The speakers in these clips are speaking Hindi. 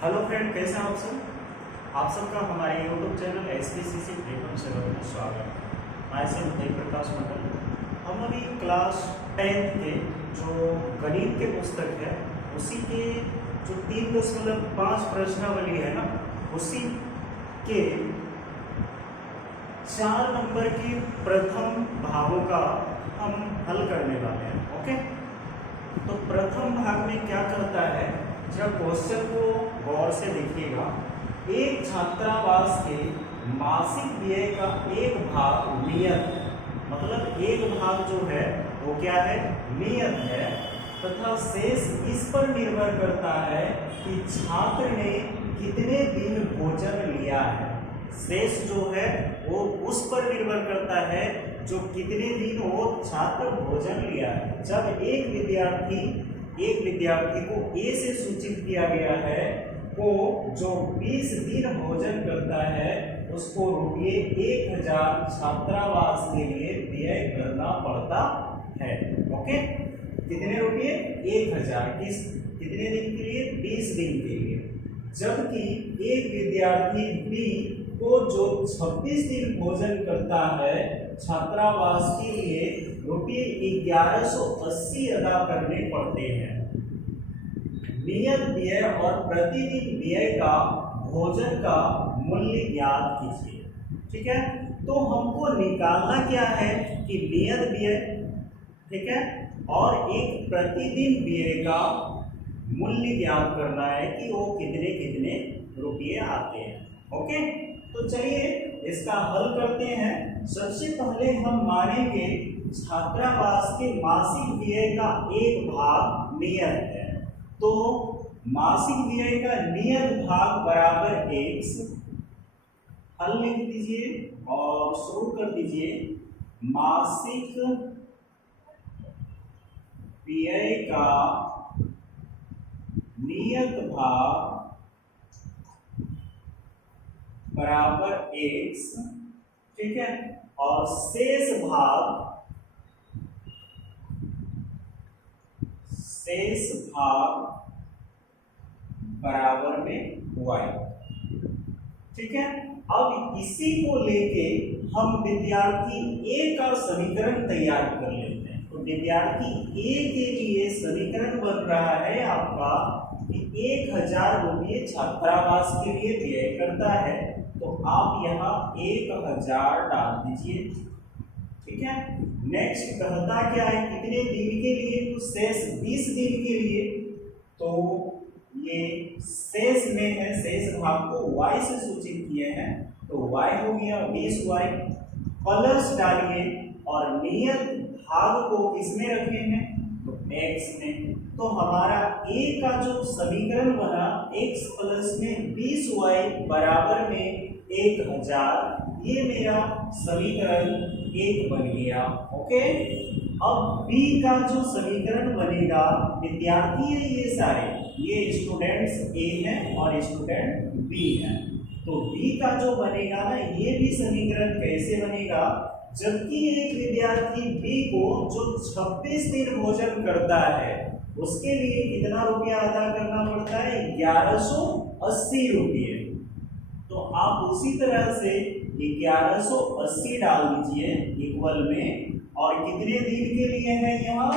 हेलो फ्रेंड, कैसे हैं आप सब। आप सबका हमारे यूट्यूब चैनल SPCC प्रीपम सेवा में स्वागत है। मैं से उदय प्रकाश मंडल। हम अभी क्लास 10th के जो गणित के पुस्तक है उसी के जो 3.5 प्रश्नावली है ना, उसी के 4 नंबर के प्रथम भागों का हम हल करने वाले हैं। ओके, तो प्रथम भाग में क्या करता है, जब क्वेश्चन को गौर से देखिएगा, एक छात्रावास के मासिक व्यय का एक भाग नियत है, मतलब एक भाग जो है वो क्या है, नियत है, तथा शेष इस पर निर्भर करता है कि छात्र ने कितने दिन भोजन लिया है। शेष जो है वो उस पर निर्भर करता है जो कितने दिन वो छात्र भोजन लिया है। जब एक विद्यार्थी को ए से सूचित किया गया है, वो जो 20 दिन भोजन करता है उसको ₹1000 छात्रावास के लिए व्यय करना पड़ता है। ओके, कितने रुपये? 1000। कितने दिन के लिए? 20 दिन के लिए। जबकि एक विद्यार्थी बी को जो 26 दिन भोजन करता है, छात्रावास के लिए ₹1180 अदा करने पड़ते हैं। नियत व्यय और प्रतिदिन व्यय का भोजन का मूल्य ज्ञात कीजिए। ठीक है, तो हमको निकालना क्या है कि नियत व्यय, ठीक है, और एक प्रतिदिन व्यय का मूल्य ज्ञात करना है कि वो कितने कितने रुपये आते हैं। ओके, तो चलिए इसका हल करते हैं। सबसे पहले हम मानेंगे छात्रावास के मासिक व्यय का एक भाग नियत है, तो मासिक व्यय का नियत भाग बराबर x। हल लिख दीजिए और शुरू कर दीजिए। मासिक व्यय का नियत भाग बराबर x, ठीक है, और शेष भाग बराबर में y। ठीक है, अब इसी को लेके हम विद्यार्थी ए का समीकरण तैयार कर लेते हैं। तो विद्यार्थी ए के लिए समीकरण बन रहा है आपका कि 1000 रुपये छात्रावास के लिए व्यय करता है, तो आप यहाँ 1000 डाल दीजिए। ठीक है, नेक्स्ट कहता क्या है, कितने दिन के लिए? तो शेष 20 दिन के लिए। तो ये शेष में है, शेष भाग को y से सूचित किए हैं, तो y हो गया 20y। प्लस डालिए और नियत भाग को किसमें रखेंगे? तो x में। तो हमारा a का जो समीकरण बना, x प्लस में 20y बराबर में 1000, ये मेरा समीकरण 1 बन गया। ओके, अब b का जो समीकरण बनेगा, विद्यार्थी है ये सारे, ये स्टूडेंट्स a हैं और स्टूडेंट b हैं, तो b का जो बनेगा ना, ये भी समीकरण कैसे बनेगा? जबकि एक विद्यार्थी b को जो 26 दिन भोजन करता है उसके लिए कितना रुपया अदा करना पड़ता है? 1180 रुपये। तो आप उसी तरह से 1180 डाल दीजिए इक्वल में, और कितने दिन के लिए है यहाँ?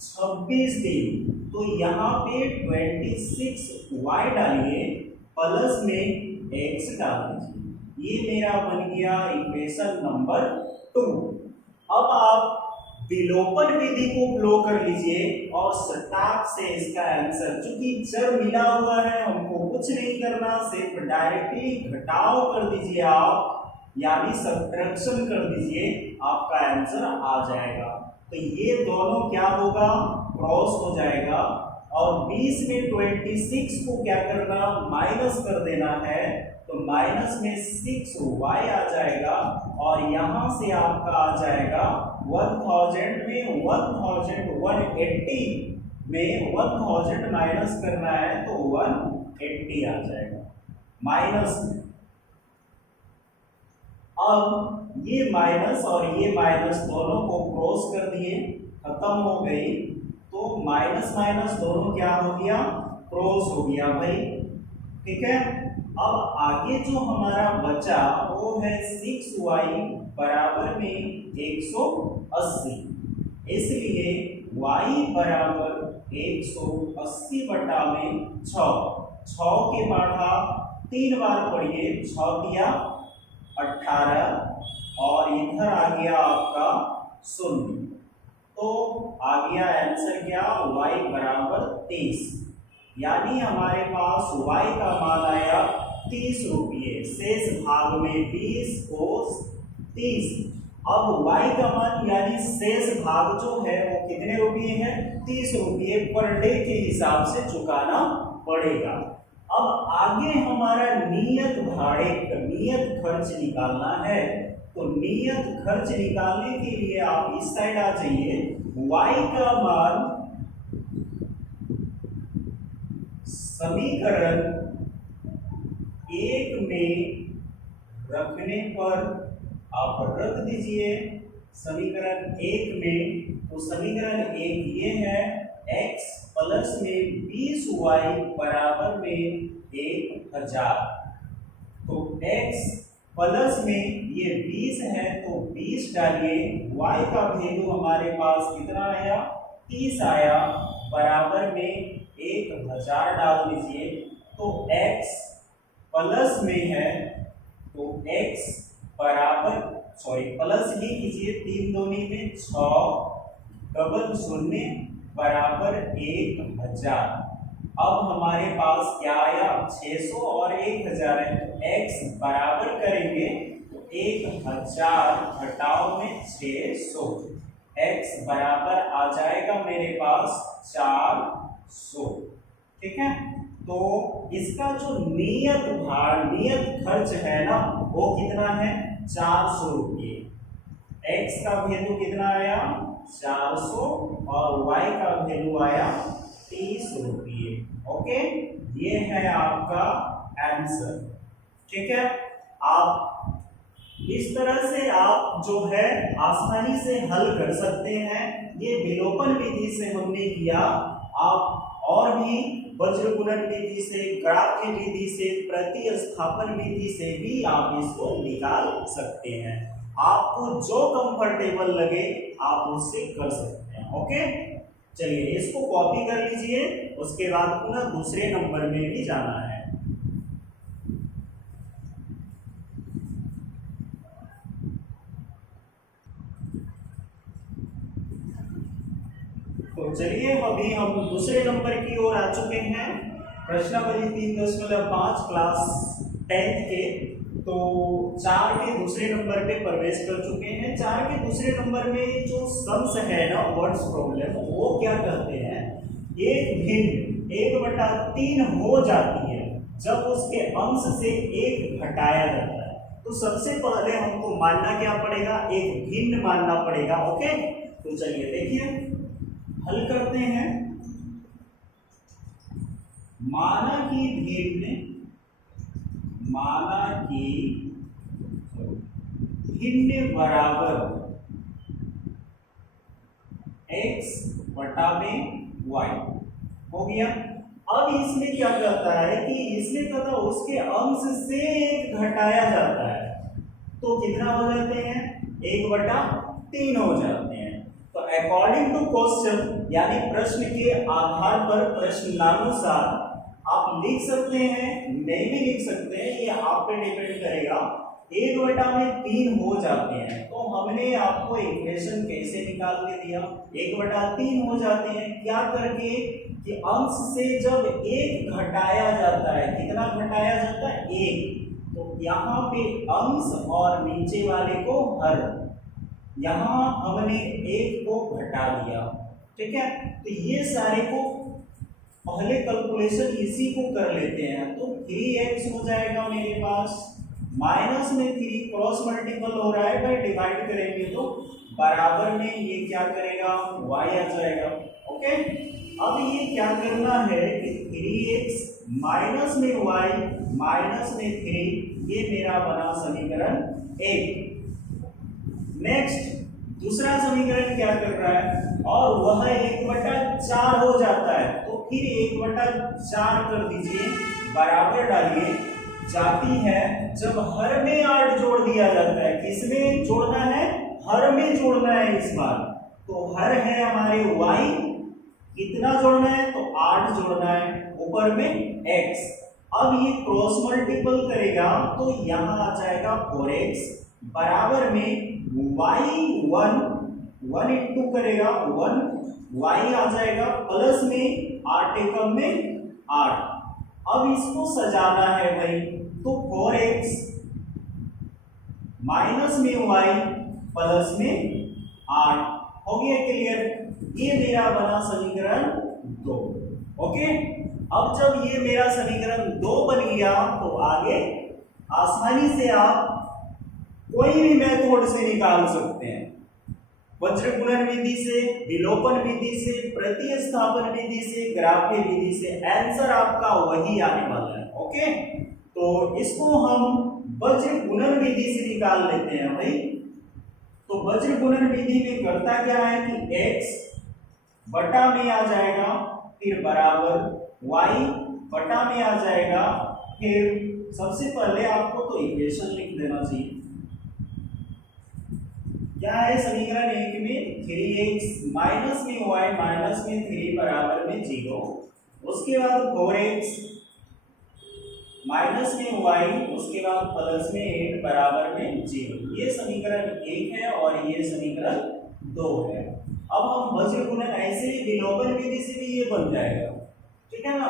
26 दिन। तो यहाँ पे 26y डालिए, प्लस में x डाल दीजिए। ये मेरा बन गया इक्वेशन नंबर 2। अब आप विलोपन विधि को फ्लो कर लीजिए और सटाक से इसका आंसर, चूंकि चर मिला हुआ है हमको कुछ नहीं करना, सिर्फ डायरेक्टली घटाव कर दीजिए आप, यानी सब्ट्रैक्शन कर दीजिए, आपका आंसर आ जाएगा। तो ये दोनों क्या होगा? क्रॉस हो जाएगा, और 20 में 26 को क्या करना? माइनस कर देना है, तो माइनस में 6y आ जाएगा, और यहां से आपका आ जाएगा 1000 में 1180 में 1000 माइनस करना है तो 180 आ जाएगा माइनस में। अब ये माइनस और ये माइनस दोनों को क्रॉस कर दिए, खत्म हो गई, तो माइनस माइनस दोनों क्या हो गया? क्रॉस हो गया भाई। ठीक है। अब आगे जो हमारा बचा वो है 6y बराबर में 180, इसलिए y बराबर 180 बटा में 6, 6 के पढ़ा 3 बार पढ़िए, 6 दिया 18 और इधर आ गया आपका 0, तो आ गया आंसर क्या, y बराबर 23, यानी हमारे पास y का मान आया 30 रुपये, शेष भाग में 20 को 30। अब y का मान यानी शेष भाग जो है वो कितने रुपये है, 30 रुपये पर डे के हिसाब से चुकाना पड़ेगा। अब आगे हमारा नियत भाड़े नियत खर्च निकालना है, तो नियत खर्च निकालने के लिए आप इस साइड आ जाइए। y का मान समीकरण 1 में रखने पर आप रख दीजिए समीकरण 1 में, तो समीकरण 1 ये है x प्लस में 20y बराबर में 1000, तो x प्लस में ये 20 है तो 20 डालिए, y का वैल्यू हमारे पास कितना आया, 30 आया, बराबर में 1000 डाल दीजिए, तो x प्लस में है तो x बराबर प्लस ही कीजिए, 3 दूनी में 6 डबल 0 बराबर 1000। अब हमारे पास क्या आया, 600 और 1000 है, तो x बराबर करेंगे तो 1000 घटाओ में 600, x बराबर आ जाएगा मेरे पास 400, ठीक है। तो इसका जो नियत खर्च है ना वो कितना है, 400 रुपये, x का वैल्यू कितना आया 400 और y का वैल्यू आया 30 रुपये। ओके, ये है आपका आंसर, ठीक है। आप इस तरह से आप जो है आसानी से हल कर सकते हैं, ये विलोपन विधि से हमने किया, आप और भी वज्र गुणन विधि से, ग्राफ विधि से, प्रतिस्थापन विधि से भी आप इसको निकाल सकते हैं। आपको जो कंफर्टेबल लगे आप उससे कर सकते हैं। ओके, चलिए इसको कॉपी कर लीजिए, उसके बाद पुनः दूसरे नंबर में भी जाना है। तो चलिए अभी हम दूसरे नंबर की ओर आ चुके हैं, प्रश्नावली 3.5 क्लास 10th के, तो 4 के दूसरे नंबर पे प्रवेश कर चुके हैं। 4 के दूसरे नंबर में जो सम्स है ना, वर्ड्स प्रॉब्लम, वो क्या कहते हैं, एक भिन्न 1/3 हो जाती है जब उसके अंश से 1 घटाया जाता है। तो सबसे पहले हमको मानना क्या पड़ेगा, एक भिन्न मानना पड़ेगा। ओके, तो चलिए देखिए हल करते हैं। माना कि भिन्न बराबर x बटा में y हो गया। अब इसमें क्या कहता है कि इसमें कहता उसके अंश से 1 घटाया जाता है, तो कितना हो जाते हैं, 1/3 हो जाते हैं। तो अकॉर्डिंग टू क्वेश्चन यानी प्रश्न के आधार पर, प्रश्नानुसार आप लिख सकते हैं, नहीं भी लिख सकते हैं, ये आप पे डिपेंड करेगा। 1/3 हो जाते हैं, तो हमने आपको इक्वेशन कैसे निकाल के दिया, 1/3 हो जाते हैं क्या करके कि अंश से जब 1 घटाया जाता है, कितना घटाया जाता है, 1, तो यहाँ पे अंश और नीचे वाले को हर, यहाँ हमने 1 को घटा दिया, ठीक है। तो ये सारे को पहले कैलकुलेशन इसी को कर लेते हैं, तो 3x हो जाएगा मेरे पास, माइनस में 3 क्रॉस मल्टीपल हो रहा है भाई, डिवाइड करेंगे तो बराबर में ये क्या करेगा, y आ जाएगा। ओके, अब ये क्या करना है कि 3x माइनस में y माइनस में 3, ये मेरा बना समीकरण 1। नेक्स्ट दूसरा समीकरण क्या कर रहा है, और वह 1/4 हो जाता है, तो फिर 1/4 कर दीजिए, बराबर डालिए, जाती है जब हर में 8 जोड़ दिया जाता है। किसमें जोड़ना है, हर में जोड़ना है इस बार। तो हर है हमारे y, कितना जोड़ना है, तो 8 जोड़ना है, ऊपर में x। अब ये क्रॉस मल्टीपल करेगा तो यहाँ आ जाएगा 4x, बराबर में y 1 इंटू करेगा 1, y आ जाएगा प्लस में 8 एकम में 8। अब इसको सजाना है भाई, तो 4x माइनस में y प्लस में 8 हो गया क्लियर। ये मेरा बना समीकरण 2। ओके, अब जब ये मेरा समीकरण 2 बन गया तो आगे आसानी से आप कोई भी मेथड से निकाल सकते हैं, वज्र गुणन विधि से, विलोपन विधि से, प्रतिस्थापन विधि से, ग्राफीय विधि से, आंसर आपका वही आने वाला है। ओके, तो इसको हम वज्र गुणन विधि से निकाल लेते हैं भाई। तो वज्र गुणन विधि में करता क्या है कि x बटा में आ जाएगा, फिर बराबर y बटा में आ जाएगा, फिर सबसे पहले आपको तो इक्वेशन लिख देना चाहिए। क्या है समीकरण 1 में 3x माइनस में y माइनस में 3 बराबर में 0, उसके बाद 4x माइनस में y, उसके बाद प्लस में 8 बराबर में 0। ये समीकरण 1 है और ये समीकरण 2 है। अब हम वज्र गुणन ऐसे ही विलोपन विधि से भी ये बन जाएगा, ठीक है ना।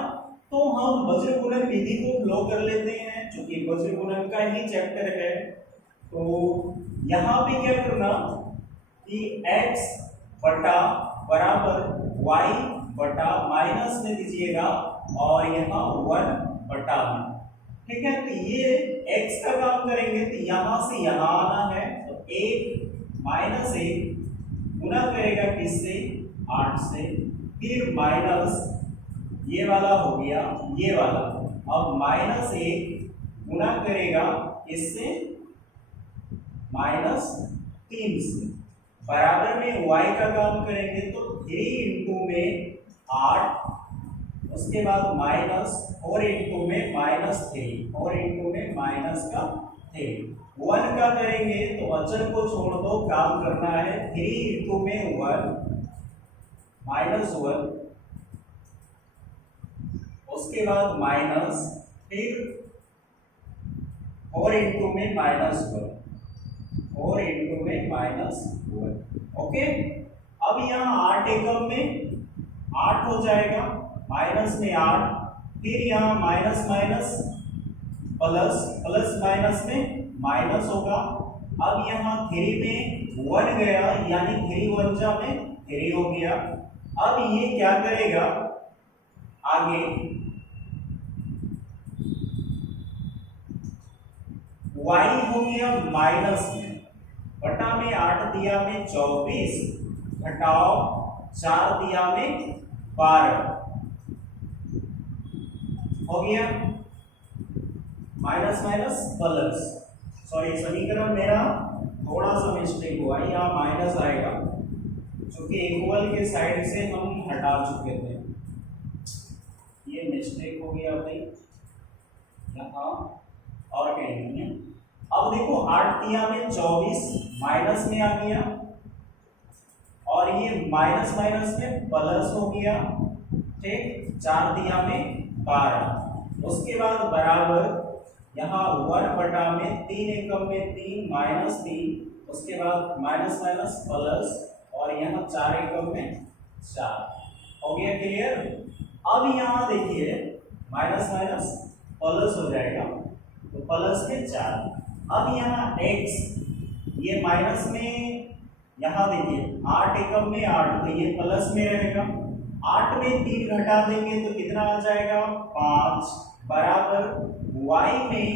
तो हम वज्र गुणन विधि को फ्लो कर लेते हैं, क्योंकि वज्र गुणन का ही चैप्टर है। तो यहाँ पे क्या करना कि x बटा बराबर y बटा माइनस में दीजिएगा और यहाँ 1 बटा में, ठीक है। तो ये x का काम करेंगे तो यहाँ से यहाँ आना है, तो 1 माइनस 1 गुना करेगा किससे, 8 से, फिर माइनस ये वाला हो गया ये वाला, अब माइनस 1 गुना करेगा इससे -3 से, बराबर में y का काम करेंगे तो 3 इंटू में 8, उसके बाद माइनस 4 इंटू में -3, 4 इंटू में माइनस का 3, 1 का करेंगे तो अचर को छोड़ दो, काम करना है 3 इंटू में 1 -1, उसके बाद माइनस, फिर 4 इंटू में -1, 4 इंटू में -1। ओके, अब यहाँ 8 एकम में 8 हो जाएगा, माइनस में 8, फिर यहाँ minus minus plus, plus minus में माइनस होगा। अब यहाँ 3 में 1 गया, यानी 3 1 जा में 3 हो गया। अब ये क्या करेगा आगे, y हो गया माइनस में, बटा में 8 दिया में 24, घटाओ 4 दिया में 12 हो गया, माइनस माइनस प्लस, सॉरी समीकरण मेरा थोड़ा सा मिस्टेक हुआ, यहाँ माइनस आएगा क्योंकि इक्वल के साइड से हम हटा चुके थे, ये मिस्टेक हो गया भाई यहाँ, और कहीं नहीं है। अब देखो 8 दिया में 24 माइनस में आ गया, और ये माइनस माइनस में प्लस हो गया, ठीक, 4 दिया में 12, उसके बाद बराबर यहाँ 1 बटा में 3 एकम में 3 -3, उसके बाद माइनस माइनस प्लस, और यहाँ 4 एकम में 4 हो गया क्लियर। अब यहाँ देखिए माइनस माइनस प्लस हो जाएगा, तो प्लस में 4। अब यहाँ x, ये माइनस में, यहाँ देखिए 8 एकम में 8, तो ये प्लस में रहेगा, 8 में 3 घटा देंगे तो कितना आ जाएगा 5, बराबर y में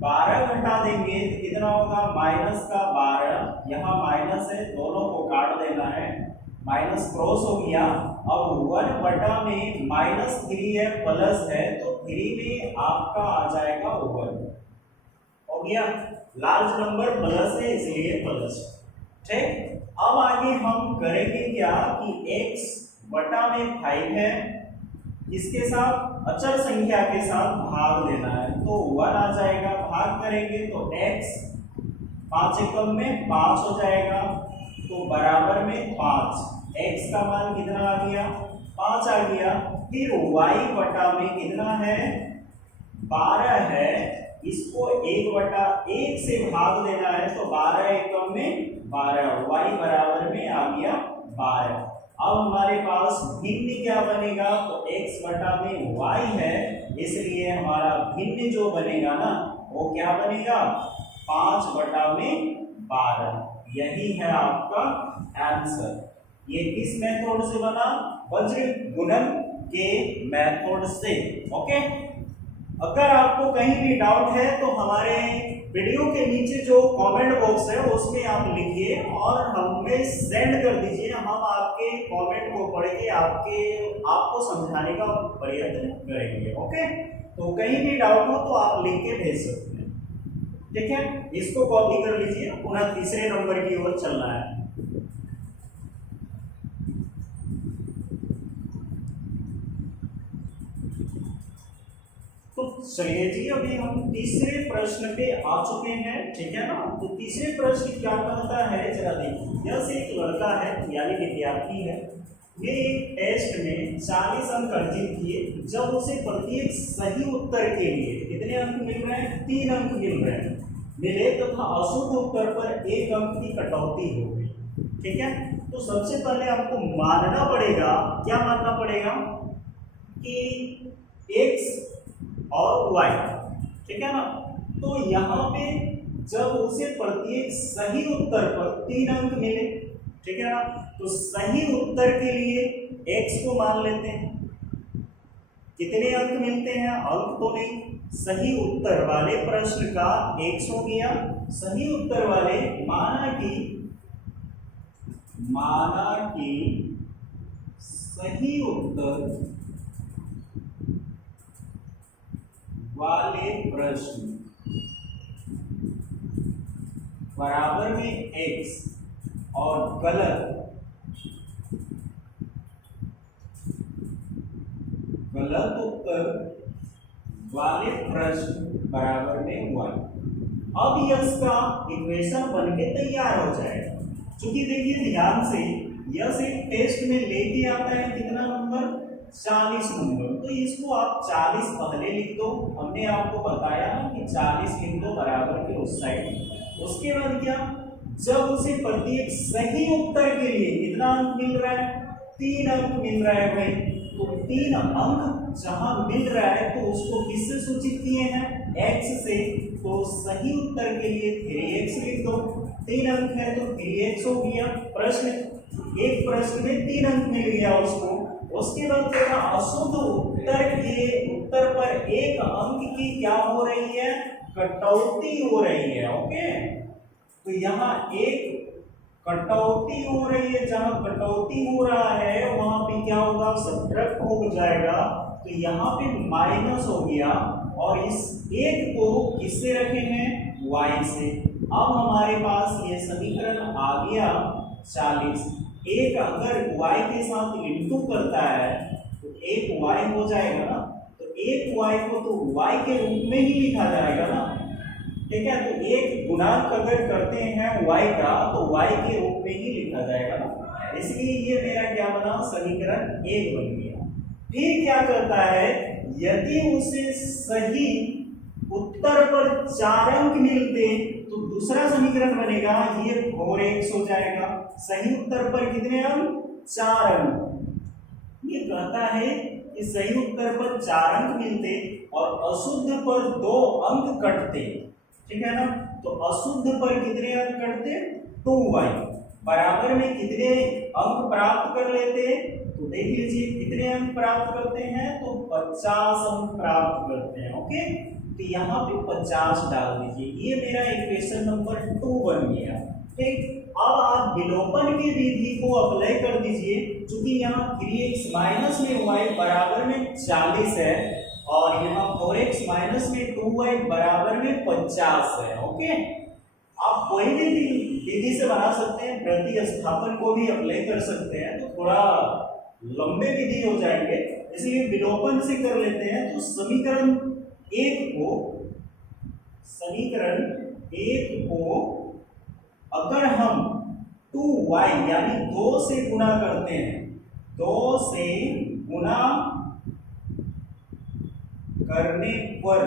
12 घटा देंगे तो कितना होगा माइनस का 12, यहाँ माइनस है, दोनों को काट देना है, माइनस क्रॉस हो गया। अब 1 बटा में -3 है, प्लस है, तो 3 में आपका आ जाएगा 1 हो गया, लार्ज नंबर प्लस है इसलिए प्लस, ठीक। अब आगे हम करेंगे क्या कि x बटा में 5 है, इसके साथ अचर संख्या के साथ भाग देना है, तो 1 आ जाएगा। भाग करेंगे तो x 5 एकम में 5 हो जाएगा, तो बराबर में 5। x का मान कितना आ गया? 5 आ गया। फिर y बटा में कितना है? 12 है, इसको 1/1 से भाग देना है, तो 12 एकम में 12, y बराबर में आ गया 12। अब हमारे पास भिन्न क्या बनेगा? तो x बटा में y है, इसलिए हमारा भिन्न जो बनेगा ना वो क्या बनेगा? 5 बटा में 12। यही है आपका आंसर। ये किस मेथड से बना? वज्र गुणन के मेथड से। ओके, अगर आपको कहीं भी डाउट है तो हमारे वीडियो के नीचे जो कमेंट बॉक्स है उसमें आप लिखिए और हमें सेंड कर दीजिए। हम आपके कमेंट को पढ़ के आपको समझाने का प्रयत्न करेंगे। ओके, तो कहीं भी डाउट हो तो आप लिख के भेज सकते हैं। ठीक है, इसको कॉपी कर लीजिए, पुनः तीसरे नंबर की ओर चलना है। तो चलिए जी, अभी हम तीसरे प्रश्न पे आ चुके हैं। ठीक है ना, तो तीसरे प्रश्न क्या कहता है जरा देखिए। यह एक लड़का है, यानी विद्यार्थी है, ये एक टेस्ट में 40 अंक अर्जित किए। जब उसे प्रत्येक सही उत्तर के लिए कितने अंक मिल रहे हैं? 3 अंक मिल रहे हैं मिले, तथा अशुद्ध उत्तर पर 1 अंक की कटौती हो गई। ठीक है, तो सबसे पहले आपको मानना पड़ेगा, क्या मानना पड़ेगा कि x और y, ठीक है ना। तो यहाँ पे जब उसे प्रत्येक सही उत्तर पर 3 अंक मिले, ठीक है ना, तो सही उत्तर के लिए x को मान लेते हैं। कितने अंक मिलते हैं? अंक तो नहीं, सही उत्तर वाले प्रश्न का x हो गया। सही उत्तर वाले माना कि सही उत्तर वाले प्रश्न बराबर में x और गलत उत्तर वाले प्रश्न बराबर में y। अब इसका इक्वेशन बनके तैयार हो जाएगा। क्योंकि देखिए ध्यान से, यह एक टेस्ट में लेके आता है कितना नंबर? 40 नंबर। तो इसको आप 40 पहले लिख दो, हमने आपको बताया ना कि 40 लिख दो बराबर के उस साइड। उसके बाद क्या? जब उसे प्रत्येक सही उत्तर के लिए कितना अंक मिल रहा है? 3 अंक मिल रहा है भाई। तो 3 अंक जहां मिल रहा है तो उसको किससे सूचित किए हैं? x से। तो सही उत्तर के लिए 3x लिख दो। 3 अंक है तो 3x हो गया। एक प्रश्न में 3 अंक मिल गया उसको। उसके बाद क्या? अशुद्ध उत्तर पर 1 अंक की क्या हो रही है? कटौती हो रही है। ओके, तो यहाँ एक कटौती हो रही है, जहां कटौती हो रहा है वहां पे क्या होगा? सब्ट्रैक्ट हो जाएगा, तो यहाँ पे माइनस हो गया और इस 1 को किससे रखे हैं? y से। अब हमारे पास ये समीकरण आ गया 40। एक अगर y के साथ इंटू करता है तो 1 y हो जाएगा ना, तो 1 y को तो y के रूप में ही लिखा जाएगा ना। ठीक है, तो एक गुणांक अगर करते हैं y का तो y के रूप में ही लिखा जाएगा ना, इसलिए ये मेरा क्या बना? समीकरण 1 बन गया। फिर क्या करता है? यदि उसे सही उत्तर पर 4 अंक मिलते तो दूसरा समीकरण बनेगा, ये 4x हो जाएगा। सही उत्तर पर कितने अंक? 4 अंक। ये कहता है कि सही उत्तर पर 4 अंक मिलते और अशुद्ध पर 2 अंक कटते। ठीक है ना, तो अशुद्ध पर कितने अंक कटते? 2y। बराबर में कितने अंक प्राप्त कर लेते? तो देख लीजिए कितने अंक प्राप्त करते हैं? तो 50 अंक प्राप्त करते हैं। ओके, तो यहाँ पे 50 डाल दीजिए। ये मेरा इक्वेशन नंबर 2 बन गया। ठीक, अब आप विलोपन की विधि को अप्लाई कर दीजिए। क्योंकि यहाँ 3x माइनस में y बराबर में 40 है और यहाँ 4x माइनस में 2y बराबर में 50 है। ओके, आप कोई भी विधि से बना सकते हैं, प्रतिस्थापन को भी अप्लाई कर सकते हैं, तो थोड़ा लंबे विधि हो जाएंगे, इसलिए विलोपन से कर लेते हैं। तो समीकरण एक को अगर हम 2y यानी 2 से गुणा करते हैं, 2 से गुणा करने पर,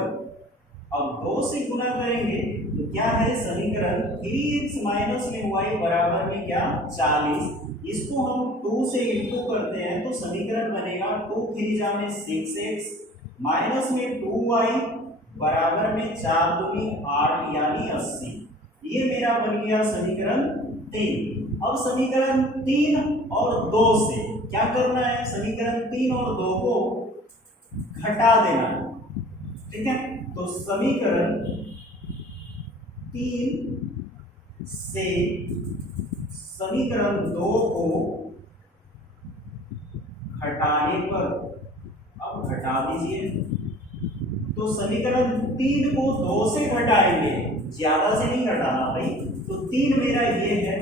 अब 2 से गुणा करेंगे तो क्या है समीकरण 3x माइनस में y बराबर में क्या 40, इसको हम 2 से इंटू करते हैं तो समीकरण बनेगा 2 3 में 6x माइनस में 2y बराबर में 4 दूनी 8 यानी 80। ये मेरा बन गया समीकरण 3। अब समीकरण 3 और 2 से क्या करना है, समीकरण 3 और 2 को घटा देना है, ठीक है। तो समीकरण 3 से समीकरण 2 को घटाने पर, अब घटा दीजिए, तो समीकरण 3 को 2 से घटाएंगे, ज्यादा से नहीं घटाना भाई, तो 3 मेरा ये है,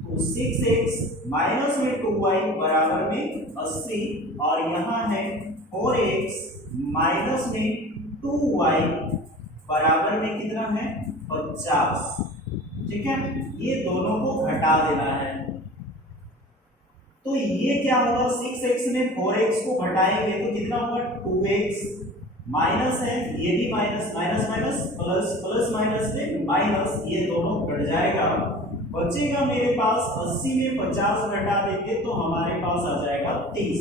तो 6x माइनस में 2y बराबर में 80 और यहाँ है 4x माइनस में 2y बराबर में कितना है 50, ठीक है। ये दोनों को घटा देना है, तो ये क्या होगा 6x में 4x को घटाएंगे तो कितना होगा 2x माइनस है, ये भी minus minus minus plus plus minus में माइनस, ये दोनों कट जाएगा, बचेगा मेरे पास 80 में 50 घटा देंगे तो हमारे पास आ जाएगा 30।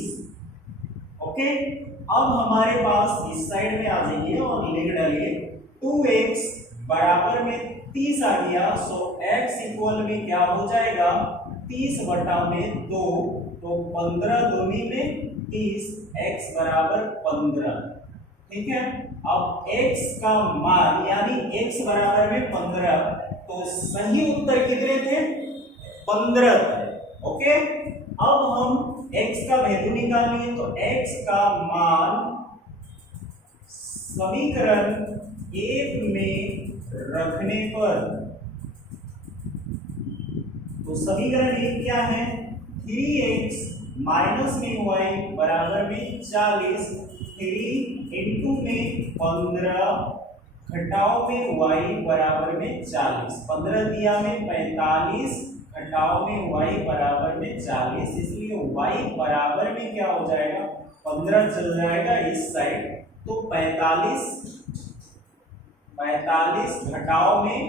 ओके, अब हमारे पास इस साइड में आ जाइए और लिख डालिए 2x बराबर में 30 आ गया, सो x इक्वल में क्या हो जाएगा 30 बटा में 2, तो 15 दूनी में 30, x बराबर 15, ठीक है। अब x का मान यानी x बराबर में 15, तो सही उत्तर कितने थे 15 थे। ओके, अब हम x का वैल्यू निकालिए, तो x का मान समीकरण 1 में रखने पर, तो समीकरण 1 क्या है 3x माइनस में y बराबर में 40, 3 इंटू में 15 घटाओ में y बराबर में 40, 15 दिया में 45 घटाओ में y बराबर में 40, इसलिए y बराबर में क्या हो जाएगा 15 चल जाएगा इस साइड, तो 45 घटाओ में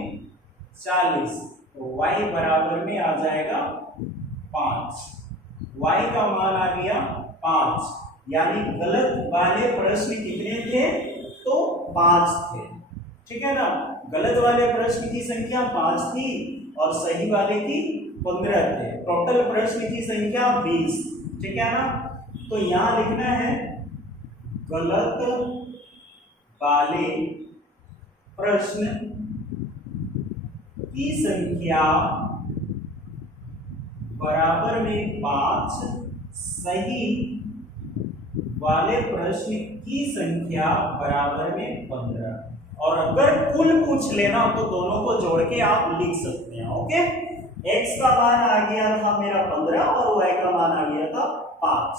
40, तो y बराबर में आ जाएगा 5, y का मान आ गया 5, यानी गलत वाले प्रश्न कितने थे तो 5 थे, ठीक है ना। गलत वाले प्रश्न की संख्या 5 थी और सही वाले की 15 थे, टोटल प्रश्न की संख्या 20, ठीक है ना। तो यहां लिखना है गलत वाले प्रश्न की संख्या बराबर में 5, सही वाले प्रश्न की संख्या बराबर में 15, और अगर कुल पूछ लेना तो दोनों को जोड़ के आप लिख सकते हैं। ओके, x का मान आ गया था मेरा 15 और y का मान आ गया था 5।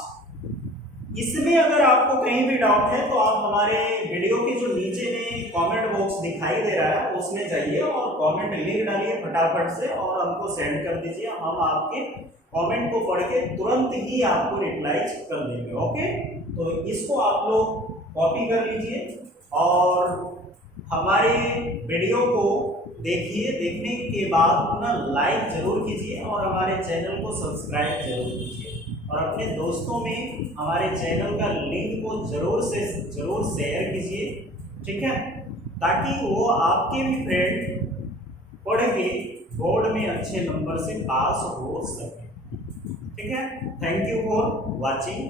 इसमें अगर आपको कहीं भी डाउट है तो आप हमारे वीडियो के जो नीचे में कमेंट बॉक्स दिखाई दे रहा है उसमें जाइए और कमेंट लिख डालिए फटाफट से और हमको सेंड कर दीजिए, हम आपके कमेंट को पढ़ के तुरंत ही आपको रिप्लाई कर देंगे। ओके, तो इसको आप लोग कॉपी कर लीजिए और हमारे वीडियो को देखिए, देखने के बाद अपना लाइक जरूर कीजिए और हमारे चैनल को सब्सक्राइब जरूर कीजिए और अपने दोस्तों में हमारे चैनल का लिंक को जरूर शेयर कीजिए, ठीक है, ताकि वो आपके भी फ्रेंड पढ़ के बोर्ड में अच्छे नंबर से पास हो सके, ठीक है। Thank you for watching.